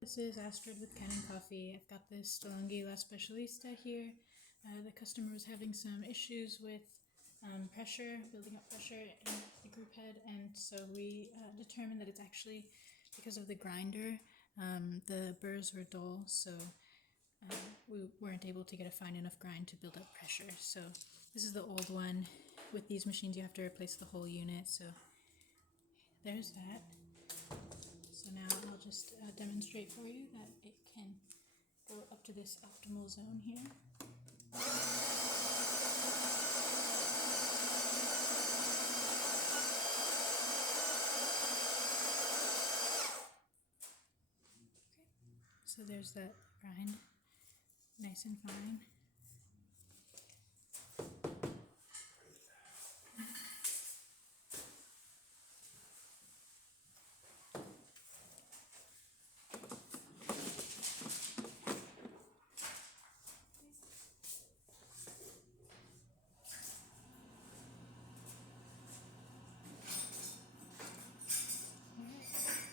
This is Astrid with Kanen Coffee. I've got this DeLonghi specialista here. The customer was having some issues with pressure, building up pressure in the group head, and so we determined that it's actually because of the grinder. The burrs were dull, so we weren't able to get a fine enough grind to build up pressure. So this is the old one. With these machines you have to replace the whole unit, so there's that. So now I'll just demonstrate for you that it can go up to this optimal zone here. Okay. So there's that grind, nice and fine.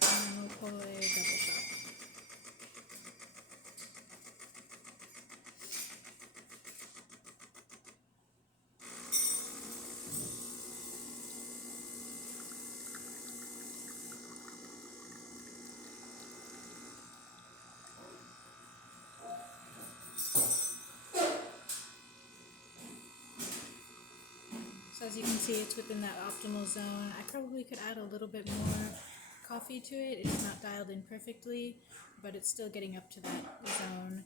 And then we'll pull a double shot. So as you can see, it's within that optimal zone. I probably could add a little bit more coffee to it. It's not dialed in perfectly, but it's still getting up to that zone.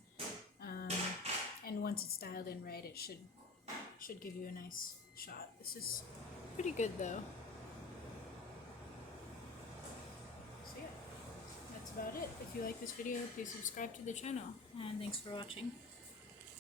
And once it's dialed in right, it should give you a nice shot. This is pretty good though. So yeah, that's about it. If you like this video, please subscribe to the channel, and thanks for watching.